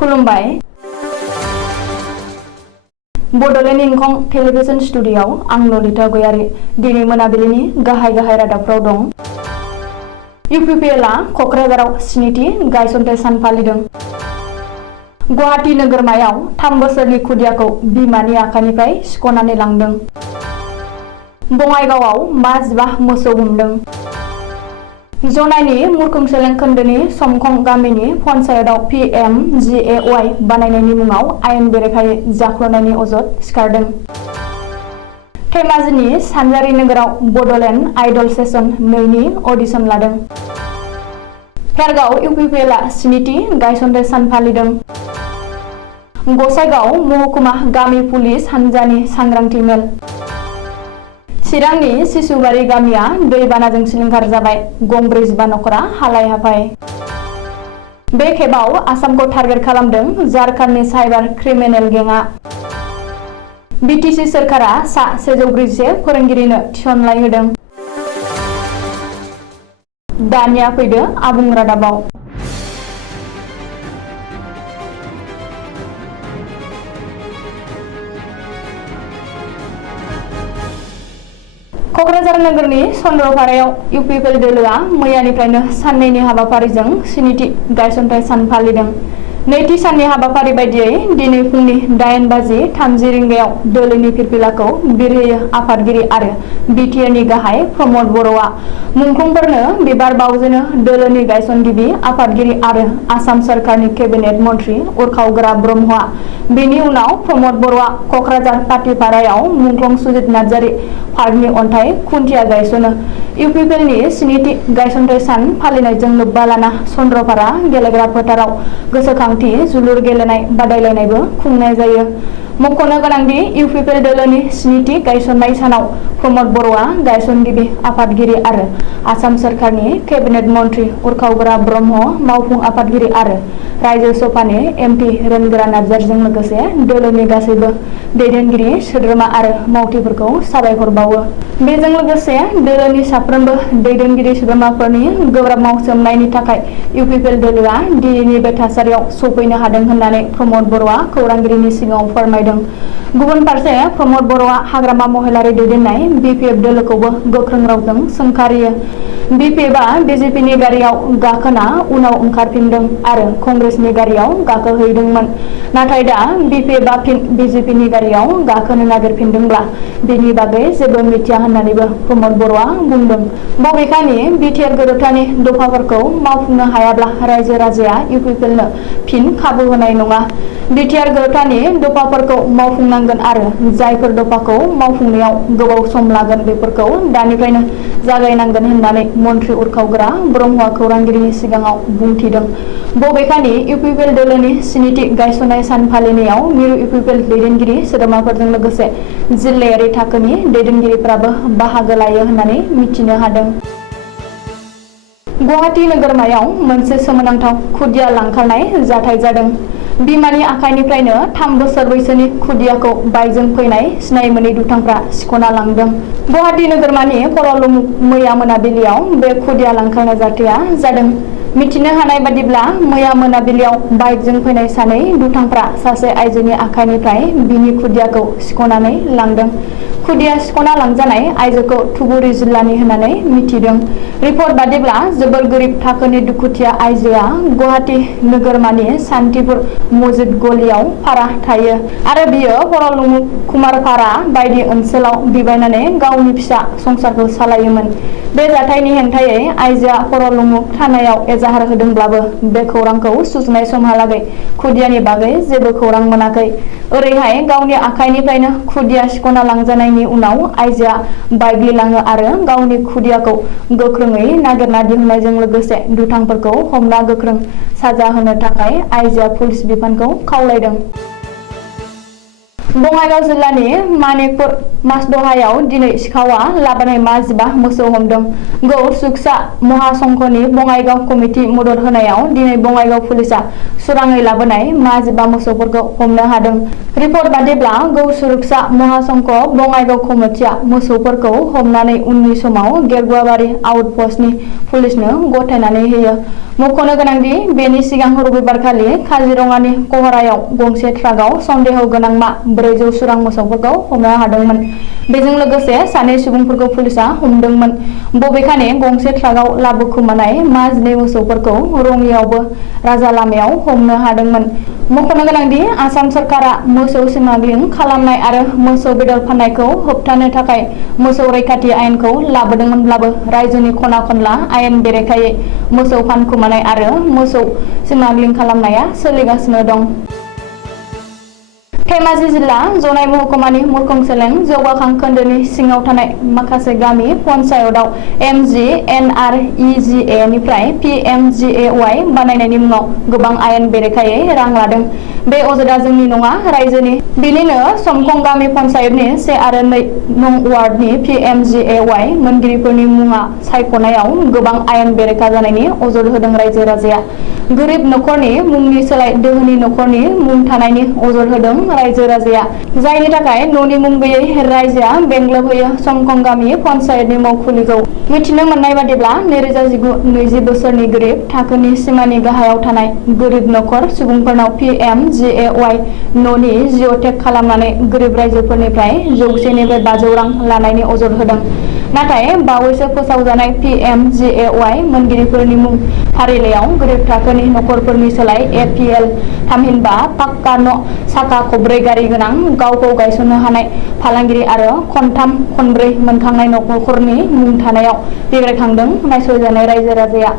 खुलुमबाय। बड'लेण्ड इंखं टेलिभिजन स्टुडिय'आव आं ललिता गयारी दिनै मोनाबिलिनि गाहाय रादाबफ्राव दं। इउपिपिएलआ क'क्राझाराव स्निथि गायसनथाय सान फालिदों। गुवाहाटी नोगोरमायाव 3 बोसोरनि खुदियाखौ बिमानि आखाइनिफ्राय सिख'नानै लांदों। बङाइगावआव मा 15 मोसौ हमदों। जनाइनि मुरखुंसेलें खोन्दोनि समखं गामिनि पन्चायतआव PMGAY बानायनायनि मुङाव आयेन बेरेखायै जाख्ल'नायनि अजद सिखारदों। धेमाजिनि सानजारि नोगोराव बड'लेण्ड आइडल सेसन 2 नि अडिसन लादों। भेरगाव इउपिपिएलआ स्निथि गायसनथाय सान फालिदों। गसाइगाव महकुमा गामि पुलिस हान्जानि सांग्रांथि मेल। चिरांनि सिसुबारि गामिया दैबानाजों सिलिंखार जाबाय, गं 45 नखरा हालाय हाफाय। बे खेबाव आसामखौ टार्गेट खालामदों झारखन्डनि साइबार क्रिमिनेल गेंआ। बिटिसि सोरखारा सा 141 फोरोंगिरिनो थिसनलाइ होदों। दानिया फैदो आबुं रादाबाव। क'क्राझार नोगोरनि चन्द्रपारायाव इउपिपिएल दोलोआ मैयानिफ्रायनो साननैनि हाबाफारिजों स्निथि गायसनथाय सान फालिदों। नैथि साननि हाबाफारि बायदियै दिनै फुंनि 8:30 रिंगायाव दोलोनि फिरफिलाखौ बिरहोयो आफादगिरि आरो बिटिआरनि गाहाय प्रमद बर'आ। मुंख्लंफोरनो बिबार बावजेनो दोलोनि गायसनगिरि आफादगिरि आरो आसाम सोरखारनि केबिनेट मन्थ्रि उरखाव ब्रह्मआ। बेनि उनाव प्रमद बर'आ क'क्राझार पाटिपारायाव मुंख्लं सुजित नार्जारि पार्कनि अन्थाइ खुन्थिया गायसनो। इउपिपिएलनि स्निथि गायसनथाय सान फालिनायजों लोब्बा लाना चन्द्रपारा गेलेग्रा फोथाराव गोसोखांथि जोलुर गेलेनाय बादायलायनायबो खुंनाय जायो। मख'नो गोनांदि इउपिपिएल दोलोनि स्निथि गायसननाय सानाव प्रमद बर'आ गायसनगिरि आफादगिरि आरो आसाम सोरखारनि केबिनेट मन्थ्रि उरखाव ब्रह्म, मावफुं आफादगिरि आरो रायजो सभानि MP रोनगोरा नार्जारिजों लोगोसे दोलोनि गासैबो दैदेनगिरि सोद्रोमा आरो मावथिफोरखौ साबायखर बावो। बेजों लोगोसे दोलोनि साफ्रोमबो दैदेनगिरि सोद्रोमाफोरनि गोब्राब मावसोमनायनि थाखाय इउपिपिएल दोलोआ दिनैनि बे थासारियाव सफैनो हादों होननानै प्रमद बर'आ खौरांगिरिनि सिगाङाव फोरमायदों। गुबुन फारसे प्रमद बर'आ हाग्रामा महिलारि दैदेननाय BPF दोलोखौबो गोख्रों रावजों सोंखारियो। BPFआ BJPनि गारियाव गाखोना उनाव ओंखारफिनदों आरो कंग्रेसनि गारियाव गाखोहैदोंमोन। नाथाय दा BPFआ फिन BJPनि गारियाव गाखोनो नागिरफिनदोंब्ला बेनि बागै जेबो मिथिया होननानैबो प्रमद बर'आ बुंदों। बबेखानि बिटिआर गोरोबथानि दफाफोरखौ मावफुंनो हायाब्ला रायजो राजाया इउपिपिएलनो फिन खाबु होनाय नङा। बिटिआर गोरोबथानि दफाफोरखौ मावफुंनांगोन आरो जायफोर दफाखौ मावफुंनायाव गोबाव सम लागोन बेफोरखौ दानिफ्रायनो जागायनांगोन होननानै मन्थ्रि उरखावग्रा ब्रह्मआ खौरांगिरिनि सिगाङाव बुंथिदों। बबेखानि इउपिपिएल दोलोनि स्निथि गायसननाय सान फालिनायाव मिरु इउपिपिएल दैदेनगिरि सोद्रोमाफोरजों लोगोसे जिल्लायारि थाखोनि दैदेनगिरिफोराबो बाहागो लायो होननानै मिथिनो हादों। गुवाहाटी नोगोरमायाव मोनसे सोमोनांथाव खुदिया लांखारनाय जाथाय जादों। बिमानि आखाइनिफ्रायनो 3 बोसोर बैसोनि खुदियाखौ बाइकजों फैनाय सिनाय मोनै दुथांफ्रा सिख'ना लांदों। गुवाहाटी नोगोरमानि परलुमुख मैया मोनाबिलियाव बे खुदिया लांखारनाय जाथाया जादों। मिथिनो हानाय बादिब्ला मैया मोनाबिलियाव बाइकजों फैनाय सानै दुथांफ्रा सासे आइजोनि आखाइनिफ्राय बिनि खुदियाखौ सिख'नानै लांदों। खुदिया सिख'ना लांजानाय आइजोखौ धुबुरी जिल्लानि होननानै मिथिदों। रिपर्ट बादिब्ला जोबोर गोरिब थाखोनि दुखुथिया आइजोआ गुवाहाटी नोगोरमानि सान्तिपुर मस्जिद गलियाव भारा थायो आरो बियो परलुमुख कुमारपारा बायदि ओनसोलाव बिबायनानै गावनि फिसा संसारखौ सालायोमोन। बे जाथायनि हेंथायै आइजोआ परलुमुख थानायाव एजाहार होदोंब्लाबो बे खौरांखौ सुजुनाय समहालागै खुदियानि बागै जेबो खौरां मोनाखै। ओरैहाय गावनि आखाइनिफ्रायनो खुदिया सिख'ना लांजानायनि उनाव आइजोआ बायग्लिलाङो आरो गावनि खुदियाखौ गोख्रोङै नागिरना दिहुननायजों लोगोसे दुथांफोरखौ हमना गोख्रों साजा होनो थाखाय आइजोआ पुलिस बिफानखौ खावलायदों। बङाइगाव जिल्लानि मानिकपुर मासदहायाव दिनै सिखावा लाबोनाय मा 15 मोसौ हमदों। गौ सुक्सा महासंघनि बङाइगाव कमिटि मदद होनायाव दिनै बङाइगाव पुलिसा सुराङै लाबोनाय मा 15 मोसौफोरखौ हमनो हादों। रिपर्ट बादिब्ला गौ सुरक्षा महासंघ बङाइगाव कमिटिया मोसौफोरखौ हमनानै उननि समाव गेरगुवाबारि आउटपस्टनि पुलिसनो गथायनानै होयो। मख'नो गोनांदि बेनि सिगां रबिबारखालि काजिरङानि कहरायाव गंसे ट्राकआव सन्देह गोनां मा 400 सुरां मोसौफोरखौ हमनो हादोंमोन। बेजों लोगोसे सानै सुबुंफोरखौ पुलिसा हमदोंमोन। बबेखानि गंसे ट्राकआव लाबोखोमानाय मा 12 मोसौफोरखौ रङियावबो राजा लामायाव हमनो हादोंमोन। मख'नो गोनांदि आसाम सरकारा मोसौ स्माग्लिं खालामनाय आरो मोसौ बेदर फाननायखौ होबथानो थाखाय मोसौ रैखाथि आयेनखौ लाबोदोंमोनब्लाबो रायजोनि खना खनला आयेन बेरेखायै मोसौ फानखोमानाय आरो मोसौ स्माग्लिं खालामनाया सोलिगासिनो दं। धेमाजि जिल्ला जनाय महकुमानि मुरखंसेलें जौगाखां खोन्दोनि सिङाव थानाय माखासे गामि पन्चायतआव MGNREGA निफ्राय PMGAY बानायनायनि मुङाव गोबां आयेन बेरेखायै रां लादों। बे अजदआ जोंनि नङा, रायजोनि। बिनिनो समखं गामि पन्चायतनि 1 आरो 2 नं वार्डनि PMGAY मोनगिरिफोरनि मुङा सायख'नायाव गोबां आयेन बेरेखा जानायनि अजद होदों रायजो राजाया। गोरिब नखरनि मुंनि सोलाय दोहोनि नखरनि मुं थानायनि अजद होदों रायजो राजाया, जायनि थाखाय न'नि मुं गैयै रायजोआ बेंग्लोबहोयो समखं गामि पन्चायतनि मावखुलिखौ। मिथिनो मोननाय बादिब्ला 2019-20 बोसोरनि गोरिब थाखोनि सिमानि गाहायाव थानाय गोरिब नखर सुबुंफोरनाव PMGAY न'नि जिअ'टेग खालामनानै गोरिब रायजोफोरनिफ्राय 100 निफ्राय 500 रां लानायनि अजद होदों। नाथाय बावैसो फोसावजानाय PMGAY मोनगिरिफोरनि मुं फारिलाइयाव गोरिब थाखोनि नखरफोरनि सोलाय APL थामहिनबा पाक्का न', साखा खबब्रै गारि गोनां, गावखौ गायसननो हानाय फालांगिरि आरो खनथाम खनब्रै मोनखांनाय नखरनि मुं थानायाव बिग्रायखांदों नायस'जानाय रायजो राजाया।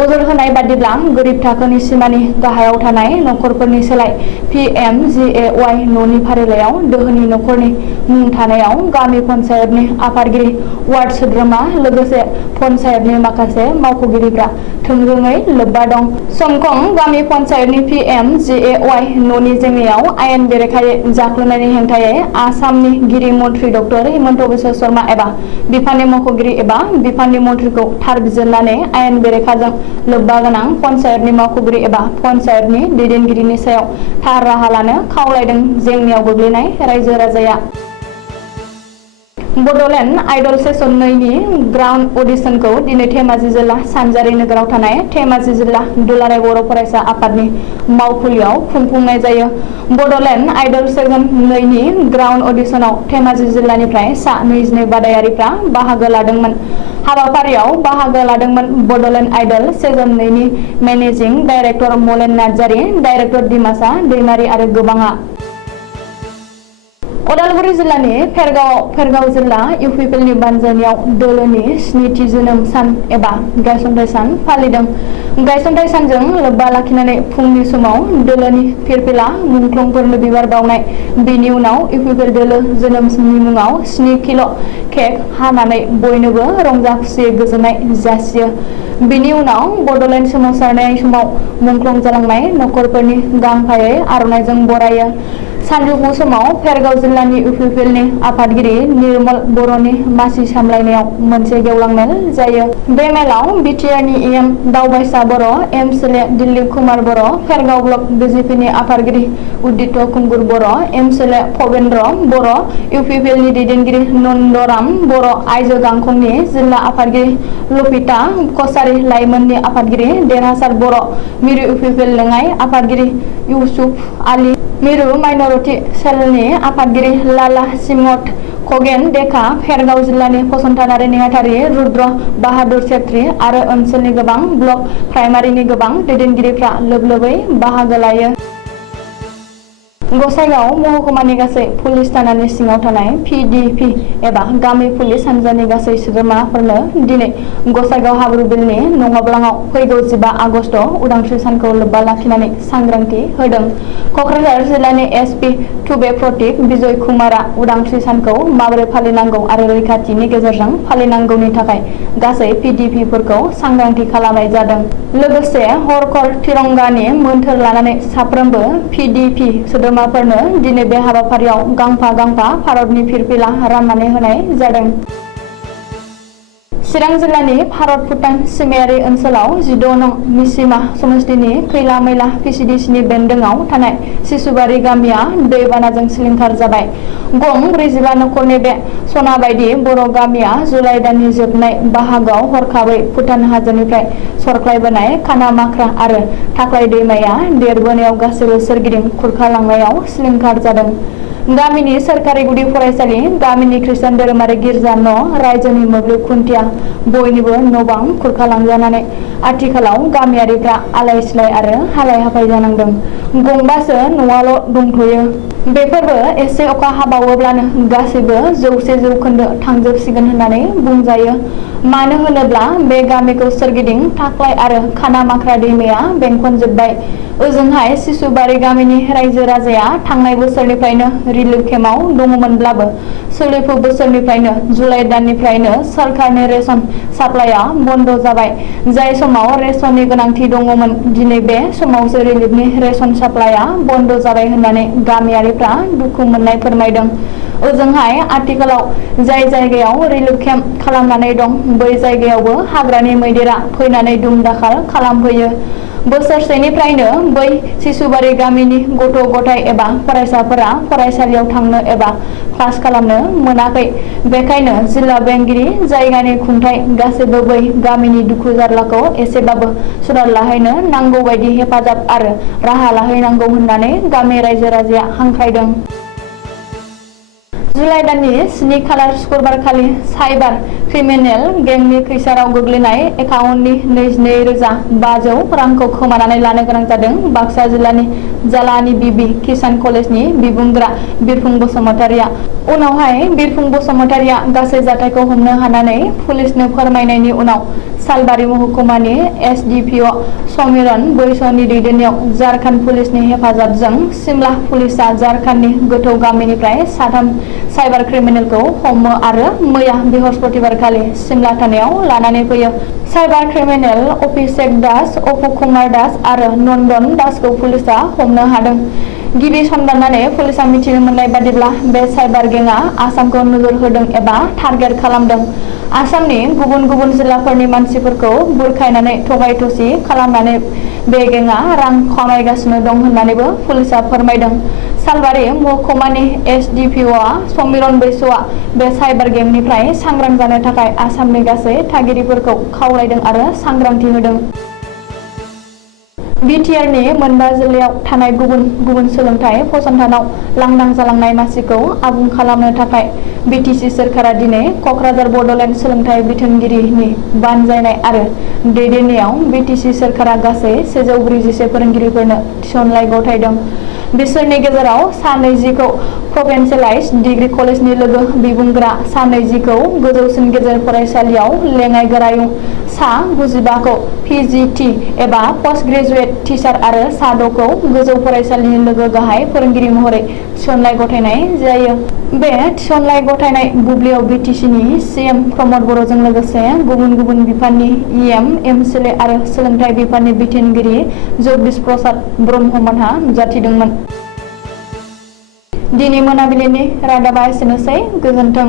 अजद होनाय बादिब्ला गोरिब थाखोनि सिमानि गाहायाव थानाय नखरफोरनि सोलाय PMGAY न'नि फारिलाइयाव दोहोनि नखरनि मुं थानायाव गामि पन्चायतनि आफादगिरि, वार्ड सोद्रोमा लोगोसे पन्चायतनि माखासे मावख'गिरिफ्रा थोंजोङै लोब्बा दं। समखं गामि पन्चायतनि PMGAY न'नि जेंनायाव आयेन बेरेखायै जाख्ल'नायनि हेंथायै आसामनि गिरि मन्थ्रि डक्टर हिमन्त बिश्व शर्मा एबा बिफाननि मावख'गिरि एबा बिफाननि मन्थ्रिखौ थार बिजिरनानै आयेन बेरेखाजों लोब्बा गोनां पन्चायतनि मावख'गिरि एबा पन्चायतनि दैदेनगिरिनि सायाव थार राहा लानो खावलायदों जेंनायाव गोग्लैनाय रायजो राजाया। बड'लेण्ड आइडल सेसन 2 नि ग्राउन्ड अडिशनखौ दिनै धेमाजि जिल्ला सानजारि नोगोराव थानाय धेमाजि जिल्ला दुलाराय बर' फरायसा आफादनि मावखुलियाव खुंफुंनाय जायो। बड'लेण्ड आइडल सेसन 2 नि ग्राउन्ड अडिशनाव धेमाजि जिल्लानिफ्राय सा 22 बादायारिफ्रा बाहागो लादोंमोन। हाबाफारियाव बाहागो लादोंमोन बड'लेण्ड आइडल सेसन 2 नि managing director Malen Narzary, director Dimasa Daimari आरो गोबाङा। उदालगुरि जिल्लानि फेरगाव जिल्ला इउपिपिएलनि बानजायनायाव दोलोनि 7थि जोनोम सान एबा गायसनथाइ सान फालिदों। गायसनथाइ सानजों लोब्बा लाखिनानै फुंनि समाव दोलोनि फिरफिला मुंख्लंफोरनो बिबार बावनाय, बेनि उनाव इउपिपिएल दोलो जोनोम साननि मुङाव 7 किल' केक हानानै बयनोबो रंजा खुसियै गोजोननाय जासियो। बेनि उनाव बड'लेण्ड सोमावसारनाय समाव मुंख्लं जालांनाय नखरफोरनि गांफायै आर'नाइजों बरायो। सानजौफु समाव फेरगाव जिल्लानि इउपिपिएलनि आफादगिरि निर्मल बर'नि मासि सामलायनायाव मोनसे गेवलां मेल जायो। बे मेलाव बिटिआरनि EM दावबायसा बर', MCLA दिलीप कुमार बर', फेरगाव ब्लक बिजेपिनि आफादगिरि उदित कुंगुर बर', MCLA भबेन्द्र बर', इउपिपिएलनि दैदेनगिरि नन्दराम बर', आइजो गांखंनि जिल्ला आफादगिरि लफिता कछारी, लाइमोननि आफादगिरि देरहासार बर', मिरु इउपिपिएल लेङाइ आफादगिरि इउसुफ आली, मिरु माइनरिटि सेलनि आफादगिरि लाला सिमत खगेन डेका, फेरगाव जिल्लानि फसंथानारि नेहाथारि रुद्र बाहादुर छेत्री आरो ओनसोलनि गोबां ब्लक प्राइमारिनि गोबां दैदेनगिरिफ्रा लोब-लोबै बाहागो लायो। गसाइगाव महकुमानि गासै पुलिस थानानि सिङाव थानाय PDP एबा गामि पुलिस हान्जानि गासै सोद्रोमाफोरनो दिनै गसाइगाव हाब्रुबिलनि नङाब्लाङाव फैगौ 15 आगस्ट उदांस्रि सानखौ लोब्बा लाखिनानै सांग्रांथि होदों। क'क्राझार जिल्लानि SP टुबे प्रतीक बिजय कुमारआ उदांस्रि सानखौ माबोरै फालिनांगौ आरो रैखाथिनि गेजेरजों फालिनांगौनि थाखाय गासै PDPफोरखौ सांग्रांथि खालामनाय जादों। लोगोसे हरकर तिरंगानि मोन्थोर लानानै साफ्रोमबो PDP सोद्रोमा सोद्रोमाफोरनो दिनै बे हाबाफारियाव गांफा गांफा भारतनि फिरफिला राननानै होनाय जादों। चिरां जिल्लानि भारत-भुटान सिमायारि ओनसोलाव 16 नं मिसिमा समस्तिनि खैला मैला पिसिडिसिनि बेन्दोङाव थानाय सिसुबारि गामिया दैबानाजों सिलिंखार जाबाय। गं 45 नखरनि बे सनाबायदि बर' गामिया जुलाइ दाननि जोबनाय बाहागोआव हरखाबै भुटान हाजोनिफ्राय सरख्लायबोनाय खाना-माख्रा आरो थाख्लाय दैमाया देरबोनायाव गासैबो सोरगिदिं खुरखालांनायाव सिलिंखार जादों। गामिनि सोरखारि गुदि फरायसालि, गामिनि खृष्टान धोरोमारि गिर्जा न', रायजोनि मोब्लिब खुन्थिया बयनिबो न'-बां खुरखालांजानानै आथिखालाव गामियारिफ्रा आलाय-सिलाय आरो हालाय-हाफाय जानांदों। गंबासो न'आल' दंथ'यो। बेफोरबो एसे अखा हाबावोब्लानो गासैबो 100% थांजोबसिगोन होननानै बुंजायो। मानो होनोब्ला बे गामिखौ सोरगिदिं थाख्लाय आरो खाना-माख्रा दैमाया बेंखनजोब्बाय। ओजोंहाय सिसुबारि गामिनि रायजो राजाया थांनाय बोसोरनिफ्रायनो रिलिफ केम्पआव दङमोनब्लाबो सोलिफु बोसोरनिफ्रायनो जुलाइ दाननिफ्रायनो सोरखारनि रेशन साप्लाइआ बन्द जाबाय। जाय समाव रेशननि गोनांथि दङमोन, दिनै बे समावसो रिलिफनि रेशन साप्लाइआ बन्द जाबाय होननानै गामियारिफ्रा दुखु मोननाय फोरमायदों। ओजोंहाय आथिखालाव जाय जायगायाव रिलिफ केम्प खालामनानै दं, बै जायगायावबो हाग्रानि मैदेरा फैनानै दुम-दाखाल खालामफैयो। बोसोरसेनिफ्रायनो बै सिसुबारि गामिनि गथ' गथाय एबा फरायसाफोरा फरायसालियाव थांनो एबा क्लास खालामनो मोनाखै। बेखायनो जिल्ला बेंगिरि जायगानि खुंथाय गासैबो बै गामिनि दुखु जारलाखौ एसेबाबो सुलाद लाहैनो नांगौ बायदि हेफाजाब आरो राहा लाहैनांगौ होननानै गामि रायजो राजाया हांख्रायदों। जुलाइ दाननि 7 खालार शुक्रबारखालि साइबार क्रिमिनेल गेंनि खैसाराव गोग्लैनाय एकाउन्टनि 22,500 रांखौ खोमानानै लानो गोनां जादों। बाक्सा जिल्लानि जालानि बिबि किसान कलेजनि बिबुंग्रा बिरफुं बसुमतारिया। उनावहाय बिरफुं बसुमतारिया गासै जाथायखौ हमनो हानानै पुलिसनो फोरमायनायनि उनाव सालबारि महकुमानि एसडिपिअ समिरन बैस'नि दैदेननायाव झारखन्ड पुलिसनि हेफाजाबजों सिमला पुलिसआ झारखन्डनि गोथौ गामिनिफ्राय 3 साइबार क्रिमिनेलखौ हमो आरो मैया बृहस्पतिबारखालि सिमला थानायाव लानानै फैयो। साइबार क्रिमिनेल अभिषेक दास, अपु कुमार दास आरो नन्दन दासखौ पुलिसआ हमनो हादों। गिबि संदाननानै पुलिसआ मिथिनो मोननाय बादिब्ला बे साइबार गेंआ आसामखौ नोजोर होदों एबा टारगेट खालामदों। आसामनि गुबुन गुबुन जिल्लाफोरनि मानसिफोरखौ बुरखायनानै थगाय-थसि खालामनानै बे गेंआ रां खामायगासिनो दं होननानैबो पुलिसआ फोरमायदों। सालबारि महकुमानि एसडिपिअ समिरन बैस'आ बे साइबार गेंनिफ्राय सांग्रां जानो थाखाय आसामनि गासै थागिरिफोरखौ खावलायदों आरो सांग्रांथि होदों। बिटिआरनि मोनबा जिल्लायाव थानाय गुबुन गुबुन सोलोंथाइ फसंथानाव लांदां जालांनाय मासिखौ आबुं खालामनो थाखाय बिटिसि सोरखारा दिनै कक्राझार बड'लेण्ड सोलोंथाइ बिथोनगिरिनि बानजायनाय आरो दैदेननायाव बिटिसि सोरखारा गासै 144 फोरोंगिरिफोरनो थिसनलाइ गथायदों। बिसोरनि गेजेराव सा 20खौ प्रभिन्सियेलाइज्ड डिग्री कलेजनि लोगो बिबुंग्रा, सा 20खौ गोजौसिन गेजेर फरायसालियाव लेङाइ गोरायुं, सा 95खौ पिजिटि एबा पस्ट ग्रेजुएट टिचार आरो सा 6खौ गोजौ फरायसालिनि लोगो गाहाय फोरोंगिरि महरै थिसनलाइ गथायनाय जायो। बे थिसनलाइ गथायनाय बुब्लियाव बिटिसिनि सिएम प्रमद बर'जों लोगोसे गुबुन गुबुन बिफाननि इएम, एमसिएलए आरो सोलोंथाइ बिफाननि बिथोनगिरि जगदीश प्रसाद ब्रह्ममोनहा नुजाथिदोंमोन। दिनै मोनाबिलिनि रादाबा एसेनोसै। गोजोन्थों।